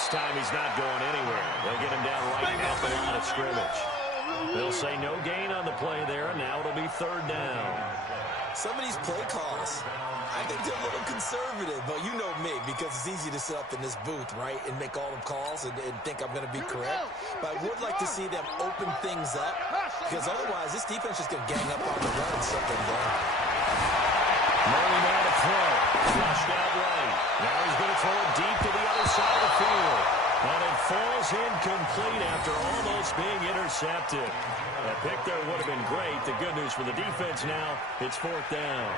this time he's not going anywhere. They'll get him down right at the line of scrimmage. They'll say no gain on the play there, and now it'll be third down. Some of these play calls, I think they're a little conservative, but you know me, because it's easy to sit up in this booth, right, and make all the calls and think I'm going to be correct. But I would like to see them open things up, because otherwise this defense is going to gang up on the run and shut them down. Murray now to throw. Flushed out right. Now he's going to throw it deep to the other side of the field. And it falls incomplete after almost being intercepted. That pick there would have been great. The good news for the defense now, it's fourth down.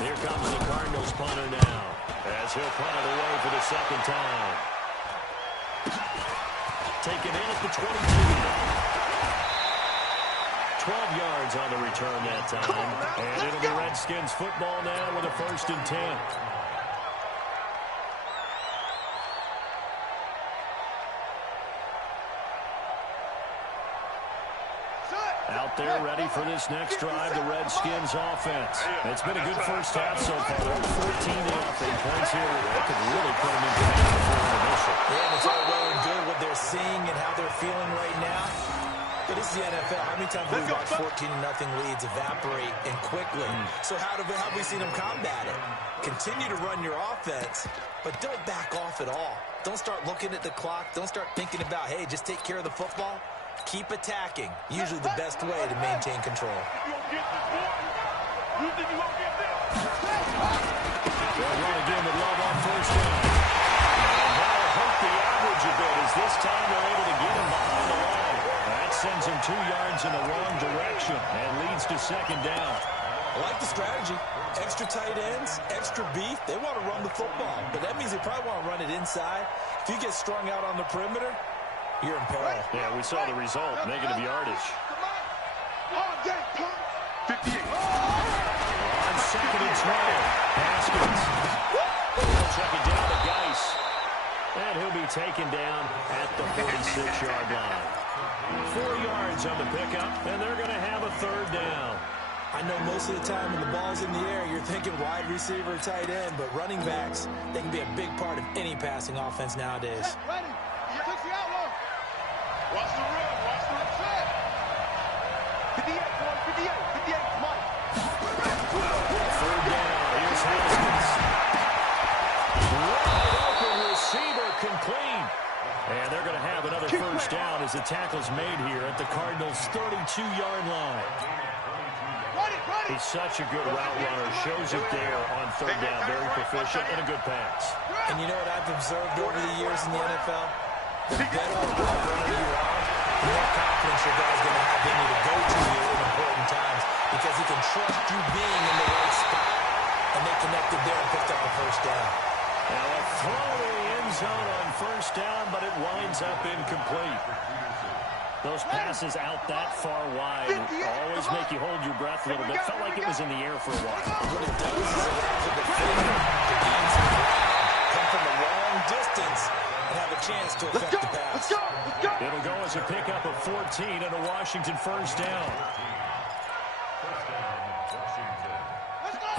Here comes the Cardinals punter now, as he'll punt it away for the second time. Taken in at the 22. 12 yards on the return that time. And it'll be Redskins football now with a 1st and 10. Out there ready for this next drive, the Redskins offense. It's been a good first half so far. 14 to nothing. Points here that could really put them into the game for an initial. Yeah, and it's all well and good what they're seeing and how they're feeling right now. But this is the NFL. How many times have we watched 14-0 leads evaporate and quickly? So how have we seen them combat it? Continue to run your offense, but don't back off at all. Don't start looking at the clock. Don't start thinking about, hey, just take care of the football. Keep attacking. Usually the best way to maintain control. They'll run again with Love on first down. And that'll hurt the average a bit as this time they're able to get him behind the line. That sends him 2 yards in the wrong direction and leads to second down. I like the strategy. Extra tight ends, extra beef. They want to run the football, but that means they probably want to run it inside. If you get strung out on the perimeter, you're in peril. Yeah, we saw the result. Negative yardage. 58. On second and 12. Haskins. He'll check it down to Geis. And he'll be taken down at the 46-yard line. 4 yards on the pickup, and they're going to have a third down. I know most of the time when the ball's in the air, you're thinking wide receiver, tight end, but running backs, they can be a big part of any passing offense nowadays. Ready. Watch the run. Watch the run. 58, boy. 58. 58. Come on. Third down. Here's Haskins. Wide open receiver complete. And they're going to have another first down as the tackle's made here at the Cardinals' 32-yard line. He's such a good route runner. Shows it there on third down. Very proficient and a good pass. And you know what I've observed over the years in the NFL? The better route runner you are, the more confidence your guy's going to have in you to go to you in important times because he can trust you being in the right spot. And they connected there and picked up a first down. Now a throw to the end zone on first down, but it winds up incomplete. Those passes out that far wide always make you hold your breath a little bit. Felt like it was in the air for a while. What it does is it allows the defender to gain some ground, come from a long distance, and have a chance to affect the pass. Let's go. It'll go as a pickup of 14 and a Washington first down.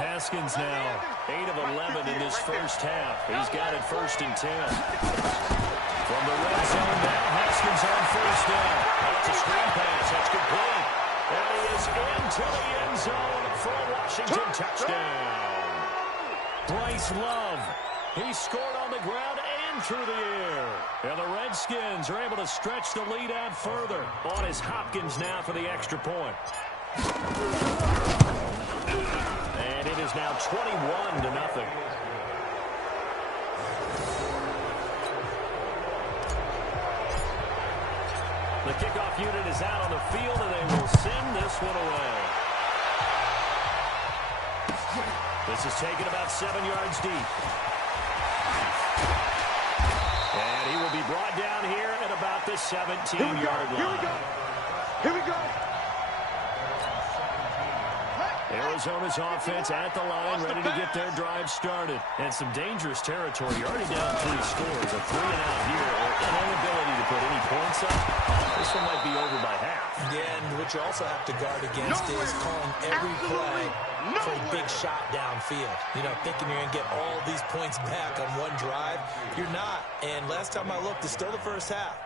Haskins now 8 of 11 in this first half. He's got it 1st and 10. From the red zone now, Haskins on first down. That's a screen pass. That's complete. And he is into the end zone for a Washington touchdown. Bryce Love. He scored on the ground and through the air. And the Redskins are able to stretch the lead out further. On is Hopkins now for the extra point. And it is now 21-0. The kickoff unit is out on the field, and they will send this one away. This is taken about 7 yards deep. And he will be brought down here at about the 17-yard line. Here we go. Arizona's offense at the line, ready to get their drive started. And some dangerous territory. You're already down 3 scores. A 3-and-out here, or an inability to put any points up. This one might be over by half. Yeah, and what you also have to guard against is calling every play for a big shot downfield. You know, thinking you're going to get all these points back on one drive. You're not. And last time I looked, it's still the first half.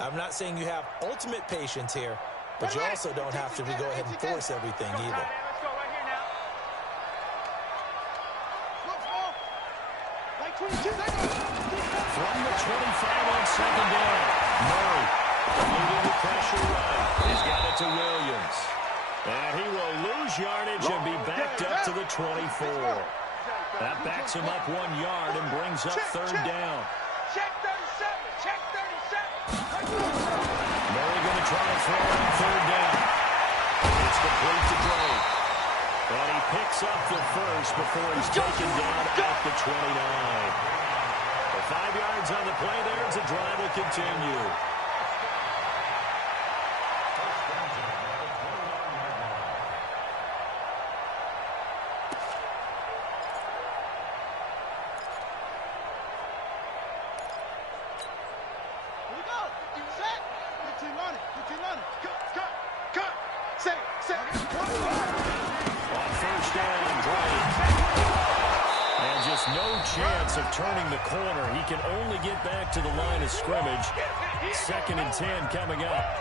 I'm not saying you have ultimate patience here, but you also don't have to go ahead and force everything either. Let's go right here now. Like 22 seconds. From the 25 on second down. Murray leading the pressure right. He's got it to Williams. And he will lose yardage and be backed up to the 24. That backs him up 1 yard and brings up third down. Check 37. Check 37. Murray going to try to throw on third down. It's complete to Drake. And he picks up the first before he's taken down at the 29. The 5 yards on the play there as the drive will continue. Chance of turning the corner. He can only get back to the line of scrimmage. 2nd and 10 coming up.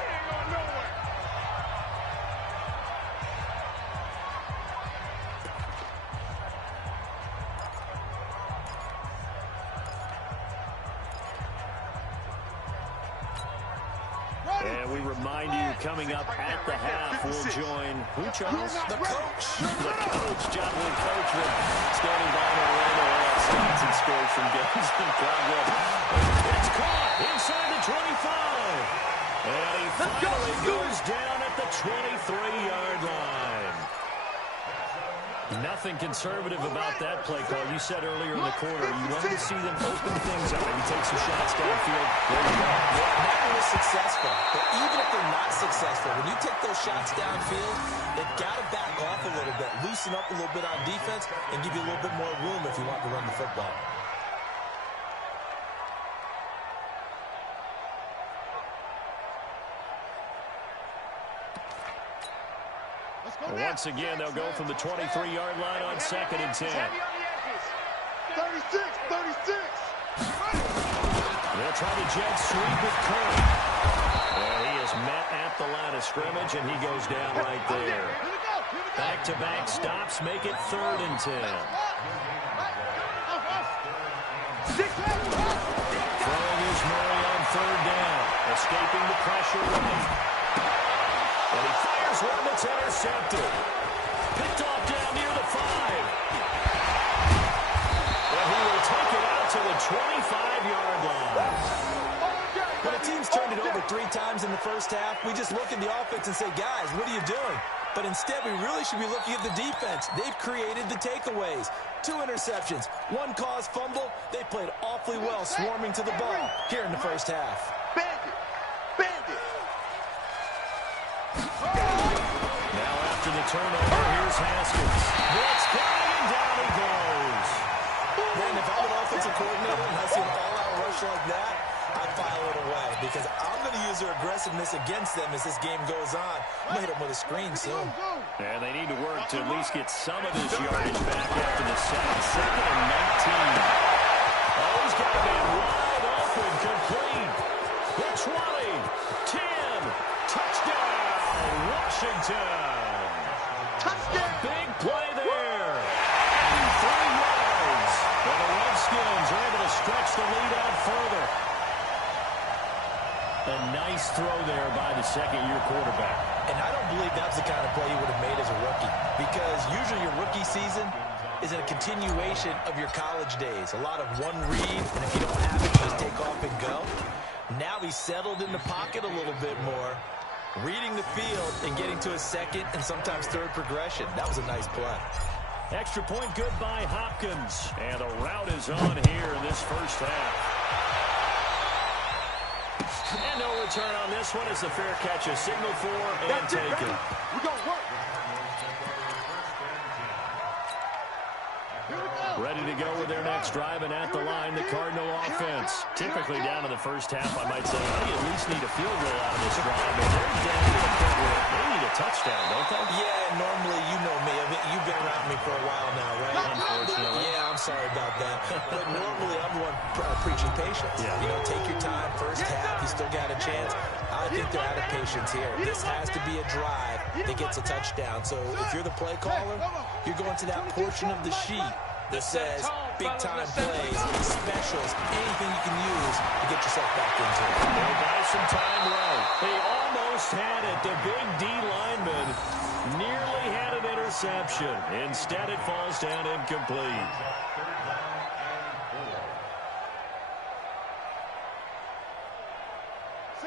And we remind you, coming up at the half, we'll join who, Charles? The coach. The coach, John Wayne Coachman, standing by in Orlando. Johnson scored from games in progress. It's caught inside the 25. And he finally goes down at the 23-yard line. Nothing conservative about that play call. You said earlier in the quarter you wanted to see them open things up. Maybe take some shots downfield. There you go. Yeah, that was successful. But even if they're not successful, when you take those shots downfield, they've got to back off a little bit, loosen up a little bit on defense, and give you a little bit more room if you want to run the football. Once again, they'll go from the 23-yard line on 2nd and 10. 36, 36. They'll try the jet sweep with Curry. And he is met at the line of scrimmage, and he goes down right there. Back-to-back stops make it 3rd and 10. Throwing is Murray on 3rd down. Escaping the pressure right. And he fires one that's intercepted. Picked off down near the 5. And he will take it out to the 25-yard line. When a team's turned it over 3 times in the first half, we just look at the offense and say, guys, what are you doing? But instead, we really should be looking at the defense. They've created the takeaways. 2 interceptions, 1 caused fumble. They played awfully well swarming to the ball here in the first half. Bandit. Bandit. Now after the turnover, here's Haskins. Blitz coming, and down he goes. Man, if I'm an offensive coordinator and I see an all-out rush like that, I file it away because I'm going to use their aggressiveness against them as this game goes on. I'm going to hit them with a screen soon. And they need to work to at least get some of this yardage back after the sack. 2nd and 19. Oh, he's got a man wide open, complete. The 20, 10, touchdown, Washington. Touchdown. Big play there. 3 yards. And the Redskins are able to stretch the lead out further. A nice throw there by the 2nd-year quarterback. And I don't believe that's the kind of play he would have made as a rookie because usually your rookie season is a continuation of your college days. A lot of one read, and if you don't have it, just take off and go. Now he's settled in the pocket a little bit more, reading the field and getting to his 2nd and sometimes 3rd progression. That was a nice play. Extra point good by Hopkins. And the route is on here in this first half. And no return on this one as the fair catch is signaled for and taken. We're going to work. Ready to go with their next drive, and at the line, the Cardinal offense. Typically down in the first half, I might say, well, you at least need a field goal out of this drive, but they're down to the point where they need a touchdown, don't they? Yeah, normally, you know me. I mean, you've been around me for a while now, right? Unfortunately. Yeah, I'm sorry about that. But normally, I'm the one preaching patience. Yeah. You know, take your time. First half, you still got a chance. I think they're out of patience here. This has to be a drive that gets a touchdown. So if you're the play caller, you're going to that portion of the sheet that says big-time plays, specials, anything you can use to get yourself back into it. They'll buy some time right. They almost had it. The big D lineman nearly had an interception. Instead, it falls down incomplete.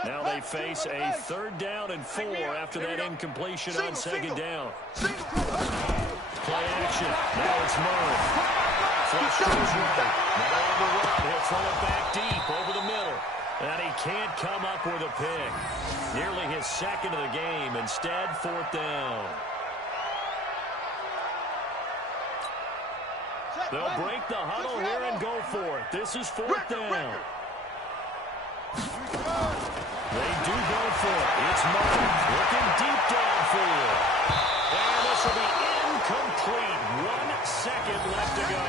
Now they face a 3rd down and 4 after that incompletion on 2nd down. Play action. Now it's Murray. Flush to his right. Now on the run. He'll throw it back deep over the middle. And he can't come up with a pick. Nearly his 2nd of the game. Instead, 4th down. They'll break the huddle here and go for it. This is 4th down. They do go for it. It's Murray looking deep downfield. And this will be incomplete. 1 second left to go.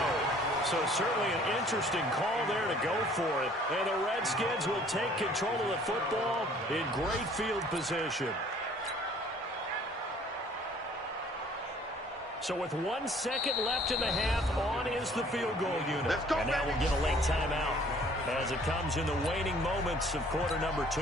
So certainly an interesting call there to go for it. And the Redskins will take control of the football in great field position. So with 1 second left in the half, on is the field goal unit. And now we'll get a late timeout as it comes in the waning moments of quarter number 2.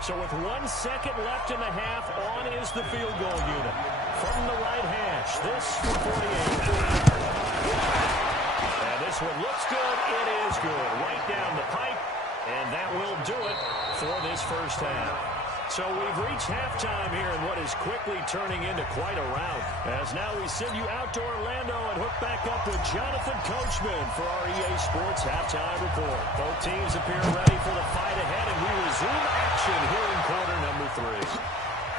So with 1 second left in the half, on is the field goal unit. From the right hash, this from 48. And this one looks good. It is good. Right down the pipe. And that will do it for this first half. So we've reached halftime here in what is quickly turning into quite a rout. As now we send you out to Orlando and hook back up with Jonathan Coachman for our EA Sports Halftime Report. Both teams appear ready for the fight ahead, and we resume action here in quarter number 3.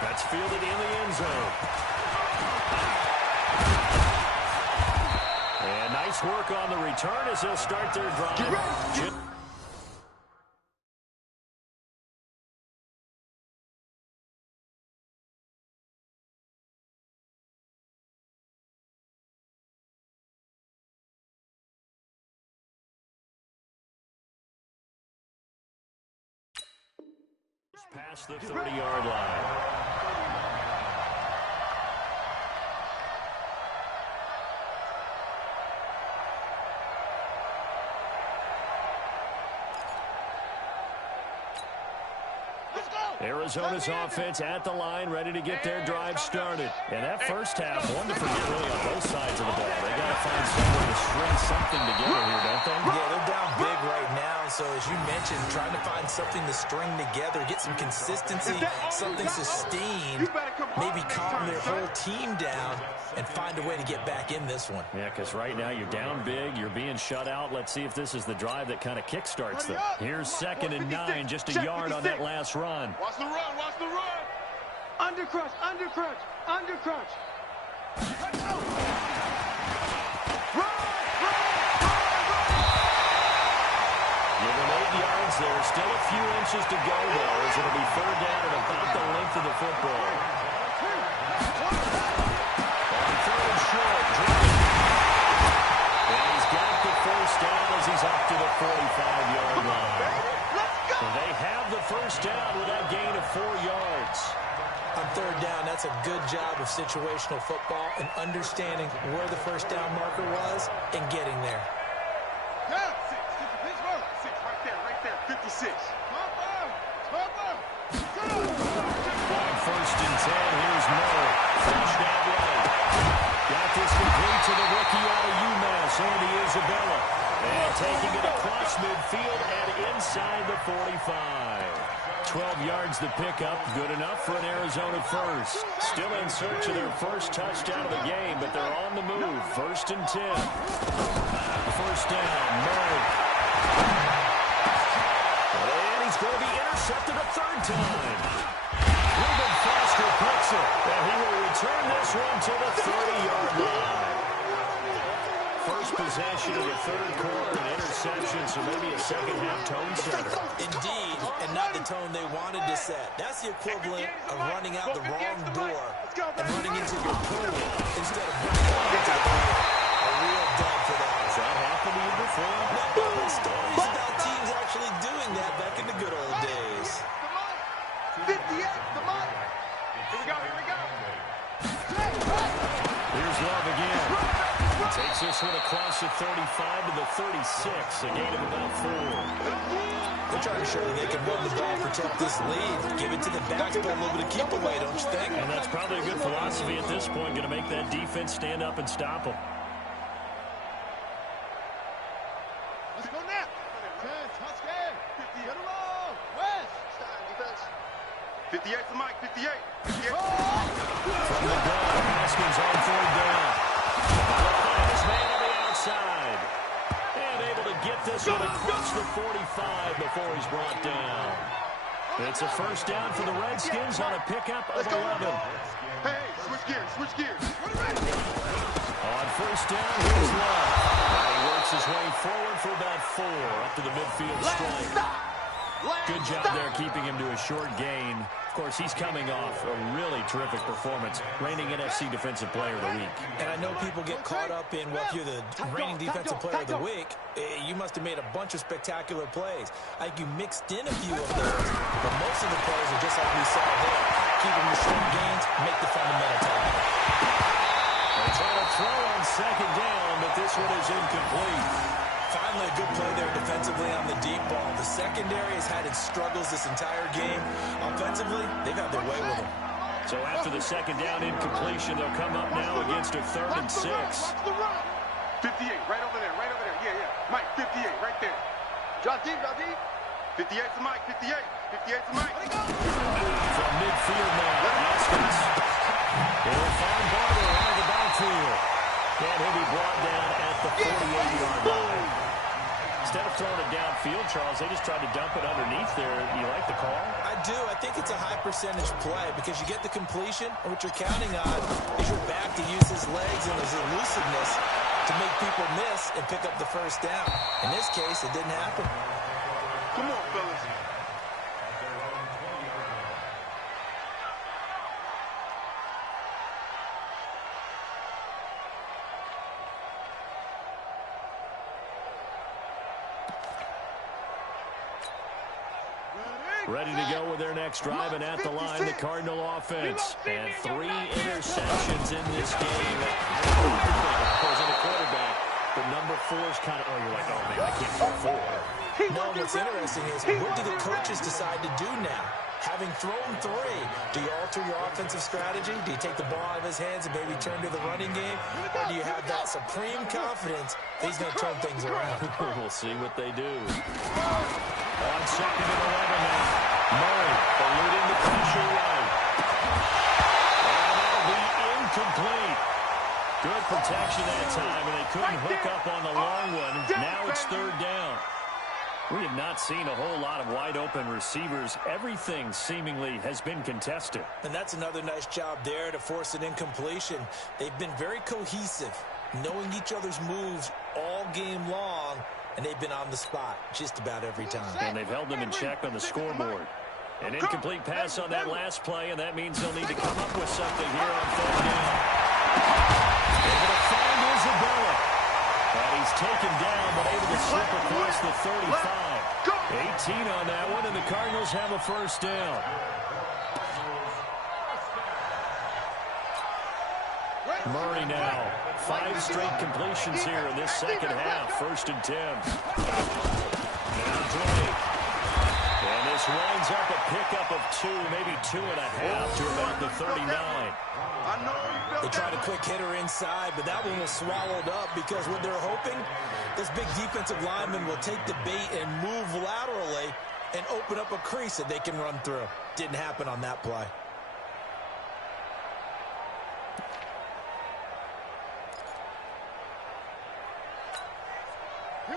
That's fielded in the end zone. And nice work on the return as they'll start their drive. Past the 30-yard line. Arizona's offense at the line, ready to get their drive started. And that first half, one to forget really on both sides of the ball. They got to find somewhere to string something together here, don't they? Yeah, they're down big right now. So as you mentioned, trying to find something to string together, get some consistency, something sustained, maybe calm their whole team down and find a way to get back in this one. Yeah, because right now you're down big, you're being shut out. Let's see if this is the drive that kind of kickstarts them. Here's 2nd and 9, just a yard on that last run. Watch the run, watch the run. Undercrunch, undercrunch, undercrunch. Give them 8 yards there. Still a few inches to go, though, as it'll be 3rd down at about the length of the football. On 3rd and short, and he's got the first down as he's up to the 45-yard line. They have the first down with that gain of 4 yards. On 3rd down, that's a good job of situational football and understanding where the first down marker was and getting there. Yeah, 6, right there, 56. On 1st and 10, here's Murray. Flushed out right. Got this complete to the rookie out of UMass, Andy Isabella. And taking it across midfield and inside the 45. 12 yards to pick up. Good enough for an Arizona first. Still in search of their first touchdown of the game, but they're on the move. 1st and 10. First down, Murray. And he's going to be intercepted a 3rd time. Ruben Foster picks it, and he will return this one to the 30-yard line. First possession of the third quarter, an interception, so maybe a second-half tone setter. Indeed, and not the tone they wanted to set. That's the equivalent of running out the wrong door and running into your pool instead of running out into the pool. A real dub for that. Has that happened to you before? No, stories about teams actually doing that back in the good old days. 58, the mic. Here we go, here we go. Here's Love again. Takes this one across the 35 to the 36, a gain of about 4. They're trying to show that they can run the ball, protect this lead, give it to the backs, but a little bit of keep away, don't you think? And that's probably a good philosophy at this point, going to make that defense stand up and stop them. Let's go now. 10, touchdown. 50, hit along. West. Stand defense. 58 to Mike, 58. 58. From the gun, Haskins on third down. This man on the outside. And able to get this one across the 45 before he's brought down. It's a first down for the Redskins on a pickup of 11. Hey, switch gears, switch gears. On first down, here's Love. And he works his way forward for about 4 up to the midfield stripe. Good job there keeping him to a short gain. Of course, he's coming off a really terrific performance, reigning NFC Defensive Player of the Week. And I know people get caught up in, well, if you're the reigning Defensive Player of the Week, you must have made a bunch of spectacular plays. I think you mixed in a few of those, but most of the plays are just like we saw there. Keeping the short gains, make the fundamental tackle. They try to throw on second down, but this one is incomplete. Finally, a good play there defensively on the deep ball. The secondary has had its struggles this entire game. Offensively, they've had their way with them. So after the second down incompletion, they'll come up now against a 3rd and 6. 58, right over there, right over there. Yeah, yeah. Mike, 58, right there. John D, John D. 58 to Mike, 58. 58 to Mike. From midfield now, Haskins. He'll find Barber out of the backfield. And he'll be brought down at the 48-yard line. Instead of throwing it downfield, Charles, they just tried to dump it underneath there. You like the call? I do. I think it's a high-percentage play because you get the completion, and what you're counting on is your back to use his legs and his elusiveness to make people miss and pick up the first down. In this case, it didn't happen. Come on, fellas. Ready to go with their next drive, and at the line, the Cardinal offense. And 3 interceptions in this game. Goes in a quarterback, but number 4 is kind of, oh, you're like, oh, man, I can't throw 4. No, what's interesting is, what do the coaches decide to do now? Having thrown 3, do you alter your offensive strategy? Do you take the ball out of his hands and maybe turn to the running game? Or do you have that supreme confidence that he's going to turn things around? We'll see what they do. On second and 11 now. Murray eluding the pressure right. And that'll be incomplete. Good protection that time, and they couldn't hook up on the long one. Now it's 3rd down. We have not seen a whole lot of wide-open receivers. Everything seemingly has been contested. And that's another nice job there to force an incompletion. They've been very cohesive, knowing each other's moves all game long, and they've been on the spot just about every time. And they've held them in check on the scoreboard. An incomplete pass on that last play, and that means they'll need to come up with something here on 3rd down. Able to find Isabella. And he's taken down, but able to slip across the 35. 18 on that one, and the Cardinals have a first down. Murray now. 5 straight completions here in this second half. 1st and 10. Now Drake. And this winds up a pickup of 2, maybe 2.5 to about the 39. They tried a quick hitter inside, but that one was swallowed up because what they're hoping, this big defensive lineman will take the bait and move laterally and open up a crease that they can run through. Didn't happen on that play.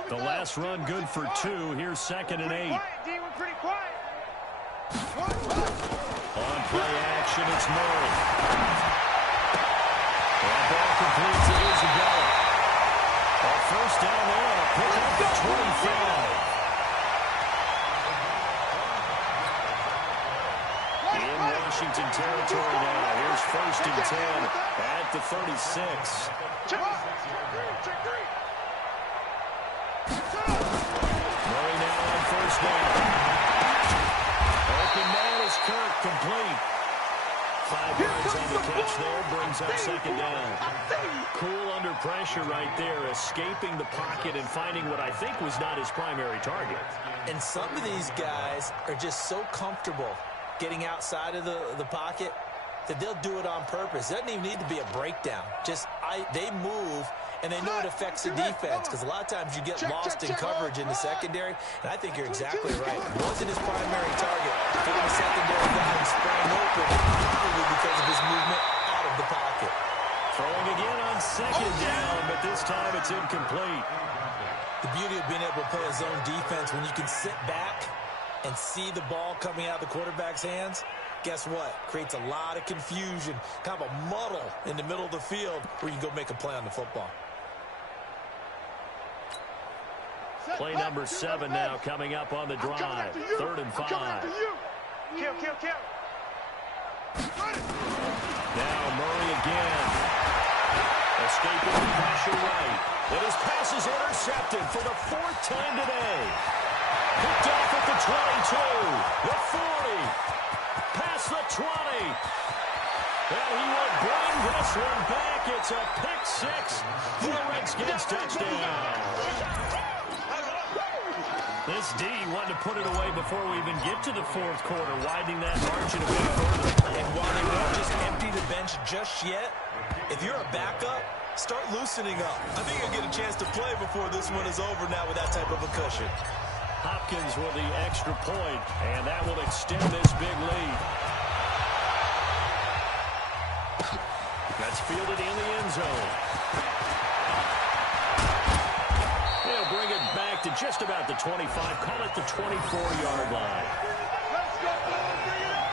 The last run good for 2. Here's 2nd and 8. We're pretty quiet. On play action, it's Murray. That ball completes to Isabella. First down there, a pickup at 25. In Washington territory now. Here's first and 10 at the 36. Murray now on first down. Open man is Kirk, complete. 5 yards on the catch there, brings up second down. Cool under pressure right there, escaping the pocket and finding what I think was not his primary target. And some of these guys are just so comfortable getting outside of the pocket that they'll do it on purpose. It doesn't even need to be a breakdown. They move, and they know it affects the defense, because a lot of times you get lost in coverage in the secondary, and I think you're exactly right. It wasn't his primary target. Found the secondary guy and sprang open, probably because of his movement out of the pocket. Throwing again on second down, but this time it's incomplete. The beauty of being able to play a zone defense, when you can sit back and see the ball coming out of the quarterback's hands, guess what? Creates a lot of confusion, kind of a muddle in the middle of the field where you can go make a play on the football. Play number 7 now coming up on the drive. 3rd and 5. Kill. Now Murray again. Escaping the pressure right. And his pass is intercepted for the 4th time today. Picked off at the 22, the 40, past the 20. And he will bring this one back. It's a pick 6 for the Redskins touchdown. This D wanted to put it away before we even get to the 4th quarter, widening that margin a bit further. And while they won't just empty the bench just yet, if you're a backup, start loosening up. I think you'll get a chance to play before this one is over now with that type of a cushion. Hopkins with the extra point, and that will extend this big lead. That's fielded in the end zone. They'll bring it back to just about the 25, call it the 24-yard line. Let's go, ball, bring it up.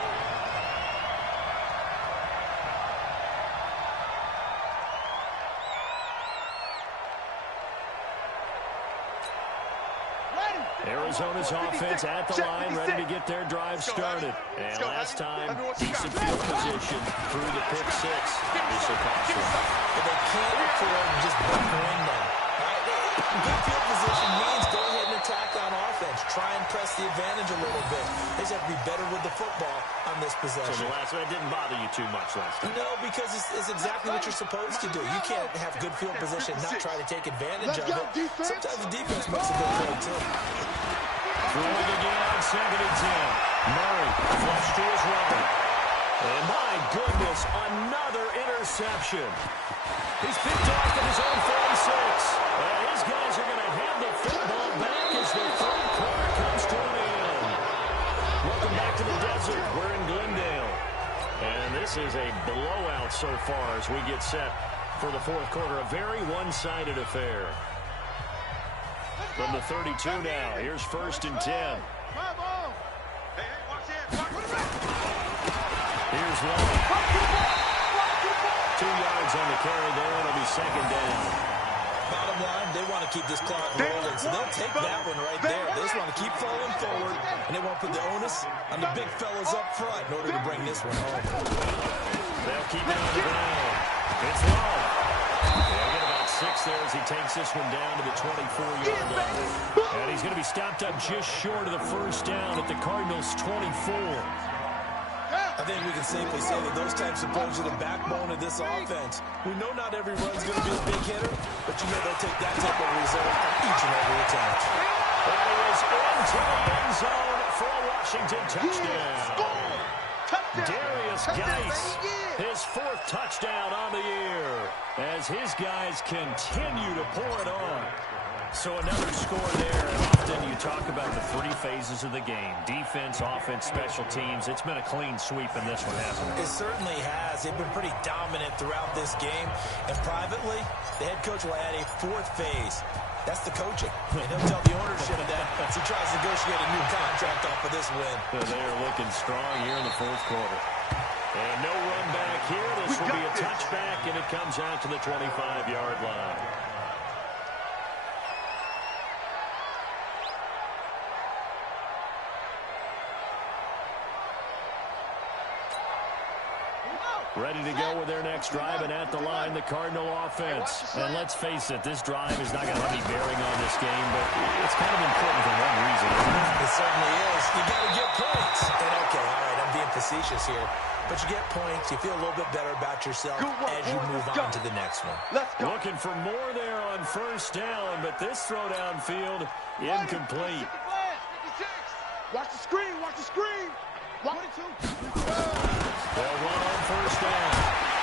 Arizona's offense at the line, ready to get their drive started. And last time, decent field position through the pick 6. This will cost them. But they can't afford to just bunker in now. Right? Good field position means go ahead and attack on offense. Try and press the advantage a little bit. They just have to be better with the football on this possession. So the last one didn't bother you too much last time? No, because it's exactly what you're supposed to do. You can't have good field position and not try to take advantage of it. Sometimes the defense makes a good play, too. Throwing again on 2nd and 10. Murray flush to his right. And my goodness, another interception. He's picked off at his own 46. His guys are going to have the football back as the 3rd quarter comes to an end. Welcome back to the desert. We're in Glendale. And this is a blowout so far as we get set for the 4th quarter. A very one-sided affair. From the 32 now, here's 1st and 10. Hey, watch it. Here's Long. 2 yards on the carry there. It'll be 2nd down. Bottom line, they want to keep this clock rolling, so they'll take that one right there. They just want to keep falling forward, and they want to put the onus on the big fellas up front in order to bring this one home. They'll keep it on the ground. It's Long. They'll get about 6 there as he takes this one down to the 24-yard line. And he's going to be stopped up just short of the 1st down at the Cardinals' 24. I think we can safely say that those types of plays are the backbone of this offense. We know not every run's going to be a big hitter, but you know they'll take that type of result on each and every attempt. And he is into the end zone for a Washington touchdown. Darius Geis, his 4th touchdown on the year, as his guys continue to pour it on. So another score there, and often you talk about the 3 phases of the game. Defense, offense, special teams. It's been a clean sweep in this one, hasn't it? It certainly has. They've been pretty dominant throughout this game. And privately, the head coach will add a 4th phase. That's the coaching. And he'll tell the ownership that as he tries to negotiate a new contract off of this win. They are looking strong here in the 4th quarter. And no run back here. This will be a touchback, and it comes out to the 25-yard line. Ready to go with their next drive, and at the line, the Cardinal offense. And let's face it, this drive is not going to have any bearing on this game, but it's kind of important for one reason, isn't it? It certainly is. You got to get points. And okay, all right, I'm being facetious here, but you get points, you feel a little bit better about yourself as you move on to the next one. Looking for more there on first down, but this throw downfield incomplete. Watch the screen, watch the screen. 22. They'll run on first down.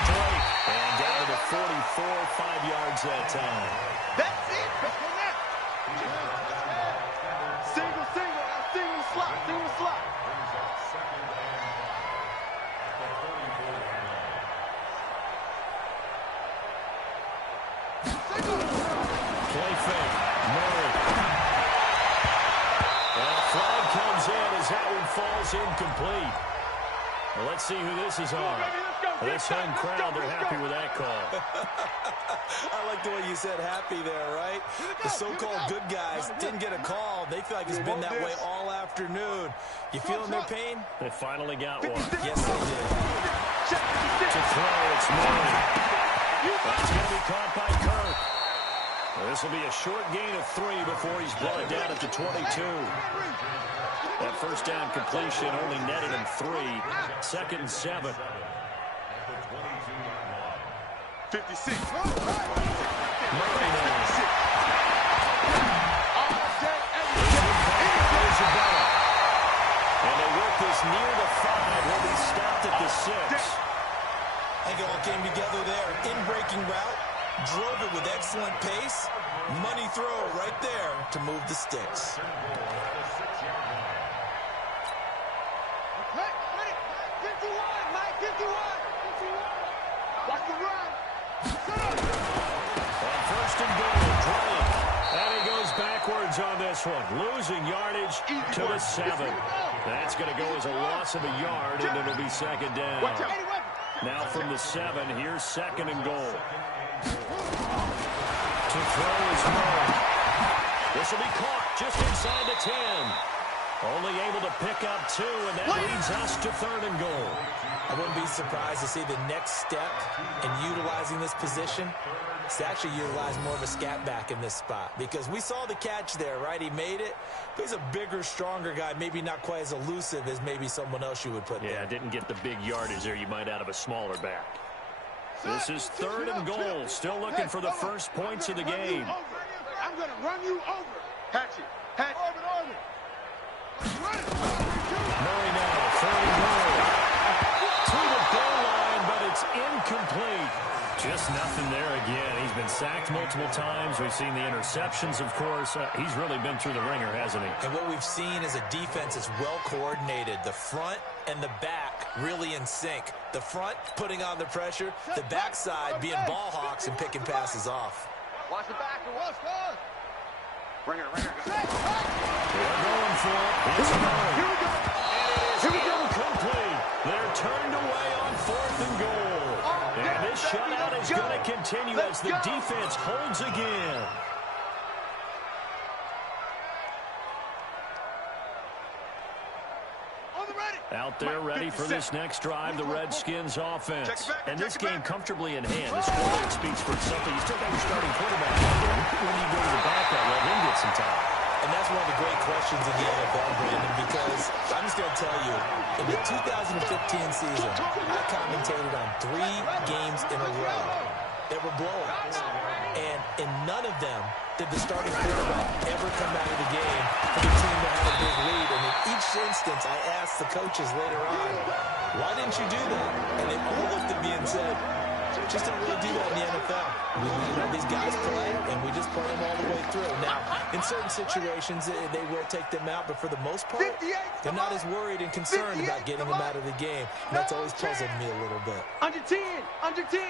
Drake, and down to the 44, 5 yards that time. That's it. Let's go now. Single slot. Play fake. Murray. And a flag comes in as that one falls incomplete. Well, let's see who this is on. This home crowd, they're happy with that call. I like the way you said happy there, right? The so-called good guys didn't get a call. They feel like it's been that way all afternoon. You feeling their pain? They finally got one. Yes, they did. To throw, it's Murray. That's going to be caught by Kirk. This will be a short gain of 3 before he's brought down at the 22. That first down completion only netted him 3. 2nd and 7. 56. Murray now. And they work this near the 5. Will be stopped at the 6. I think it all came together there. In-breaking route, drove it with excellent pace. Money throw right there to move the sticks. Watch the run. On first and goal, Drake. And he goes backwards on this one. Losing yardage to the 7. That's going to go as a loss of a yard, and it'll be 2nd down. Now from the 7, here's 2nd and goal. To throw is Murray. This will be caught just inside the 10. Only able to pick up 2, and that leads us to 3rd and goal. I wouldn't be surprised to see the next step in utilizing this position is to actually utilize more of a scat back in this spot, because we saw the catch there, right? He made it, but he's a bigger, stronger guy, maybe not quite as elusive as maybe someone else you would put there. Yeah, didn't get the big yardage there you might out of a smaller back. This is 3rd and goal, still looking for the first points of the game. I'm going to run you over. Hatch it. Orbit. Murray now, 3rd and goal. To the goal line, but it's incomplete. Just nothing there again. He's been sacked multiple times. We've seen the interceptions, of course. He's really been through the ringer, hasn't he? And what we've seen is a defense that's well coordinated. The front and the back really in sync. The front putting on the pressure, the backside being ball hawks and picking passes off. Watch the back. Ringer. They're going for it. It's Murray. Here we go. And it is incomplete. They're turned away on 4th and goal. And this shutout is going to continue as the defense holds again. Out there ready for this next drive, the Redskins offense. And this game comfortably in hand. The scoreline speaks for itself. You still got your starting quarterback out there. When you go to the backup, let him get some time. And that's one of the great questions in the NFL, Brandon, because I'm just going to tell you, in the 2015 season, I commentated on 3 games in a row. They were blowouts. And in none of them did the starting quarterback ever come out of the game for the team to have a big lead. And in each instance, I asked the coaches later on, why didn't you do that? And they all looked at me and said, just don't really do that in the NFL. These guys play, and we just play them all the way through. Now, in certain situations, they will take them out, but for the most part, they're not as worried and concerned about getting them out of the game. And that's always puzzled me a little bit. Under 10. 10.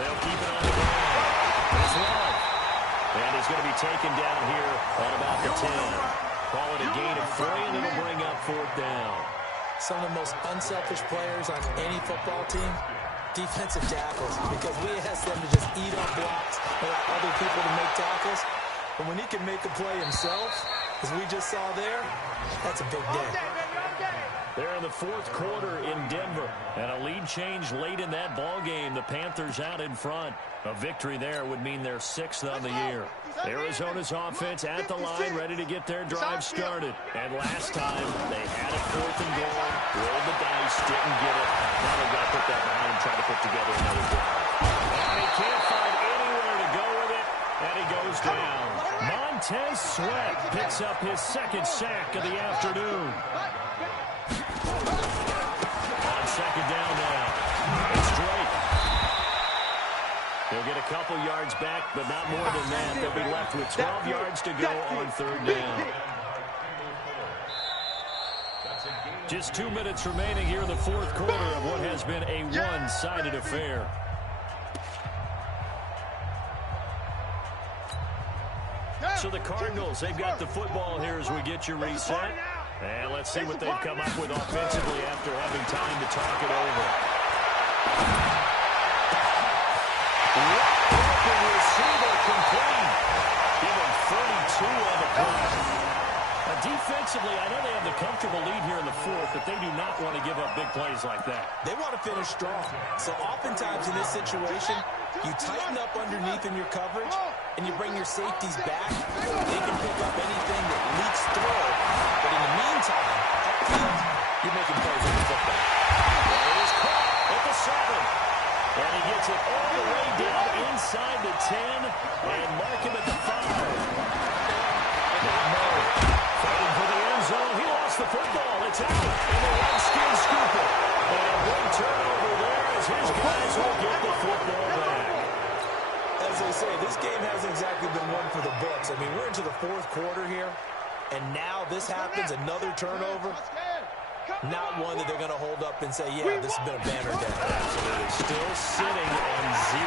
They'll keep it on the ground. It's Love. And he's going to be taken down here at about the 10. Call it a gain of 3, and it'll bring up 4th down. Some of the most unselfish players on any football team, defensive tackles, because we ask them to just eat on blocks and allow other people to make tackles. But when he can make a play himself, as we just saw there, that's a big day. They're in the fourth quarter in Denver. And a lead change late in that ball game. The Panthers out in front. A victory there would mean they're 6th on the year. Arizona's offense at the line, ready to get their drive started. And last time, they had a 4th and goal, rolled the dice, didn't get it. Now they've got to put that behind and try to put together another drive. And he can't find anywhere to go with it, and he goes down. Montez Sweat picks up his 2nd sack of the afternoon. On 2nd down now, it's Drake. He'll get a couple yards back, but not more than that. They'll be left with 12 yards to go on 3rd down. Just 2 minutes remaining here in the fourth quarter of what has been a one-sided affair. So the Cardinals, they've got the football here as we get your reset. And let's see what they've come up with offensively after having time to talk it over. Open receiver complete. Give him 32 on the play. Defensively, I know they have the comfortable lead here in the fourth, but they do not want to give up big plays like that. They want to finish strong. So oftentimes in this situation, you tighten up underneath in your coverage, and you bring your safeties back. They can pick up anything that leaks through. But in the meantime, upfield, you're making plays with the football. Well, it is caught at the 7. And he gets it all the way down inside the 10 and mark him at the 5. Now Murray fighting for the end zone. He lost the football. It's out. And the Redskins scoop it. And a big turnover there as his guys will get the football back. As they say, this game hasn't exactly been one for the books. I mean, we're into the fourth quarter here, and now this happens, another turnover. Not one that they're going to hold up and say, yeah, this has been a banner day. Absolutely. Still sitting on 0.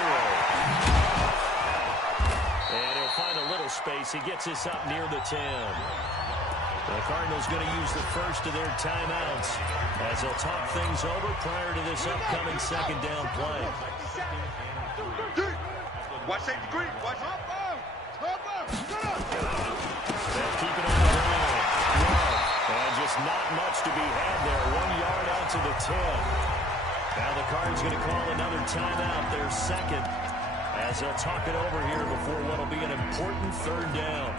And he'll find a little space. He gets this up near the 10. The Cardinals going to use the first of their timeouts as they'll talk things over prior to this upcoming 2nd down play. Watch safety green. Watch up. They'll keep it on the ground. And just not much to be had there. 1 yard out to the 10. Now the Cards going to call another timeout, their 2nd, as they'll talk it over here before what will be an important 3rd down.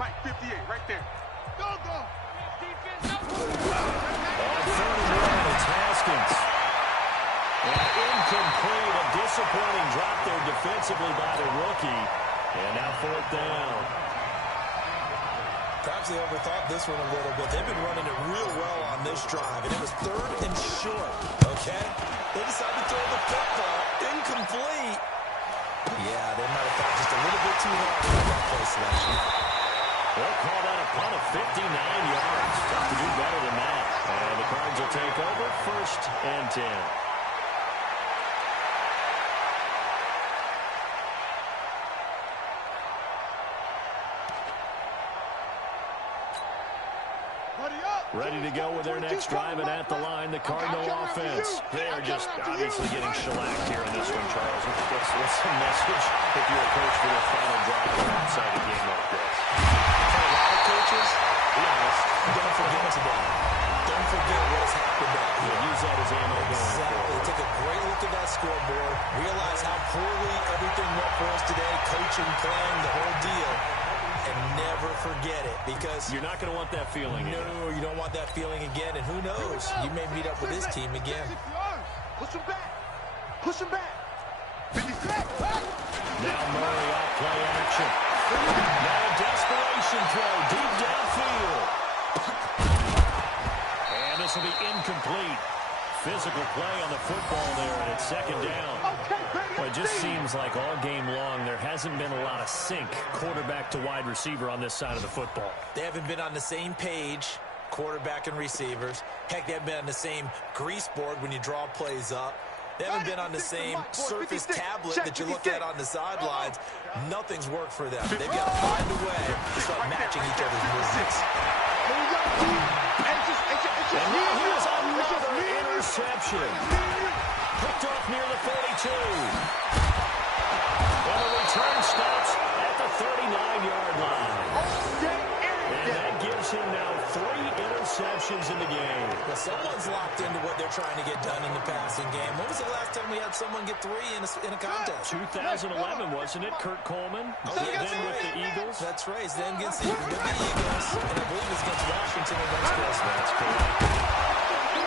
Mike, 58, right there. Go. On 3rd and 1, it's Haskins. And incomplete, a disappointing drop there defensively by the rookie. And now 4th down. Perhaps they overthought this one a little bit. They've been running it real well on this drive, and it was 3rd and short, okay? They decided to throw the football. Incomplete. Yeah, they might have thought just a little bit too hard on that play selection. They'll call that a punt of 59 yards. Tough to do better than that. And the Cards will take over 1st and 10. Ready to go with their next drive, and at the line, the Cardinal offense. They are just obviously getting shellacked here in this one, Charles. What's the message if you're a coach for your final drive outside a game like this? For a lot of coaches, be honest, don't forget today. Don't forget what has happened out here. Use that as ammo going Exactly. Take a great look at that scoreboard. Realize how poorly everything went for us today. Coaching, playing, the whole deal. And never forget it, because you're not going to want that feeling again. No, you don't want that feeling again. And who knows? You may meet up with this team again. Push him back. Push him back. Now Murray off play action. Now a desperation throw deep downfield. And this will be incomplete. Physical play on the football there, and it's 2nd down. Well, it just seems like all game long there hasn't been a lot of sync quarterback to wide receiver on this side of the football. They haven't been on the same page, quarterback and receivers. Heck, they haven't been on the same grease board when you draw plays up. They haven't been on the same Surface tablet that you look at on the sidelines. Nothing's worked for them. They've got to find a way to start matching each other's movements. And now here's another interception. Picked off near And the return stops at the 39-yard line. And that gives him now 3 interceptions in the game. Well, someone's locked into what they're trying to get done in the passing game. When was the last time we had someone get 3 in a contest? 2011, wasn't it? Kurt Coleman. Then with the Eagles. That's right. Then against the Eagles. And I believe it's against Washington and against Christmas. That's correct.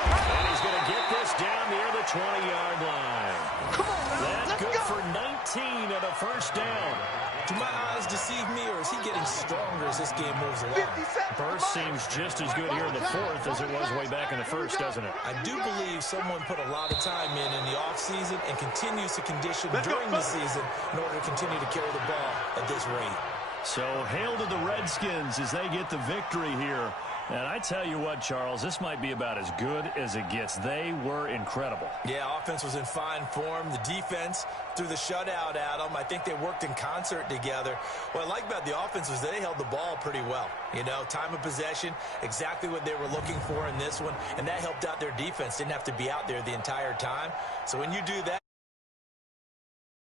And he's going to get this down near the 20-yard line. That's good for 19 and a first down. Do my eyes deceive me, or is he getting stronger as this game moves along? Burst seems just as good here in the fourth as it was way back in the first, doesn't it? I do believe someone put a lot of time in the offseason and continues to condition during the season in order to continue to carry the ball at this rate. So hail to the Redskins as they get the victory here. And I tell you what, Charles, this might be about as good as it gets. They were incredible. Yeah, offense was in fine form. The defense threw the shutout at them. I think they worked in concert together. What I like about the offense was they held the ball pretty well. You know, time of possession, exactly what they were looking for in this one. And that helped out their defense. Didn't have to be out there the entire time. So when you do that,